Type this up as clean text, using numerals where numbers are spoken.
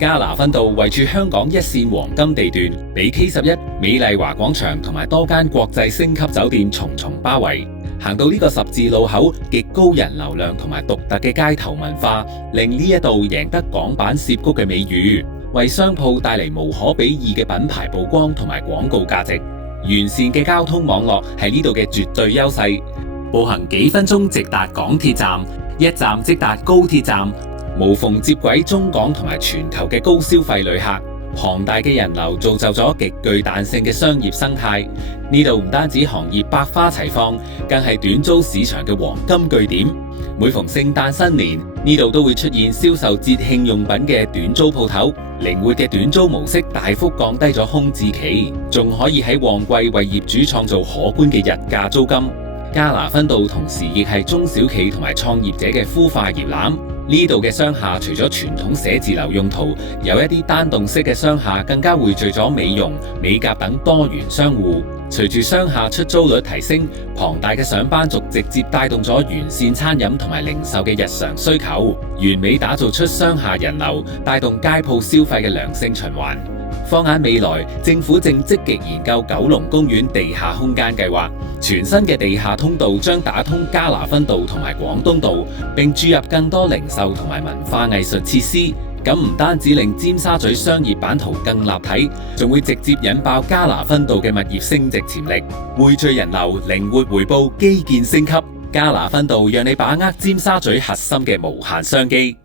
加拿分道位處香港一線黃金地段，被 K11、美麗華廣場同埋多間國際星級酒店重重包圍。行到呢個十字路口，極高人流量同埋獨特嘅街頭文化，令呢一度贏得港版涉谷嘅美譽，為商鋪帶嚟無可比擬嘅品牌曝光同埋廣告價值。完善嘅交通網絡係呢度嘅絕對優勢，步行幾分鐘直達港鐵站，一站即達高鐵站，無縫接軌中港同埋全球嘅高消費旅客。龐大嘅人流造就咗極具彈性嘅商業生態。呢度唔單止行業百花齊放，更係短租市場嘅黃金據點。每逢聖誕新年，呢度都會出現銷售節慶用品嘅短租鋪頭。靈活嘅短租模式大幅降低咗空置期，仲可以喺旺季為業主創造可觀嘅日價租金。加拿分道同時亦係中小企同埋創業者嘅孵化搖籃。呢度嘅商廈除咗傳統寫字樓用途，有一啲單棟式嘅商廈更加匯聚咗美容、美甲等多元商戶。隨住商廈出租率提升，龐大嘅上班族直接帶動咗完善餐飲同埋零售嘅日常需求，完美打造出商廈人流，帶動街鋪消費嘅良性循環。放眼未來，政府正積極研究九龍公園地下空間計劃，全新嘅地下通道將打通加拿分道同埋廣東道，並注入更多零售同埋文化藝術設施。咁唔單止令尖沙咀商業版圖更立體，仲會直接引爆加拿分道嘅物業升值潛力，匯聚人流，靈活回報基建升級。加拿分道讓你把握尖沙咀核心嘅無限商機。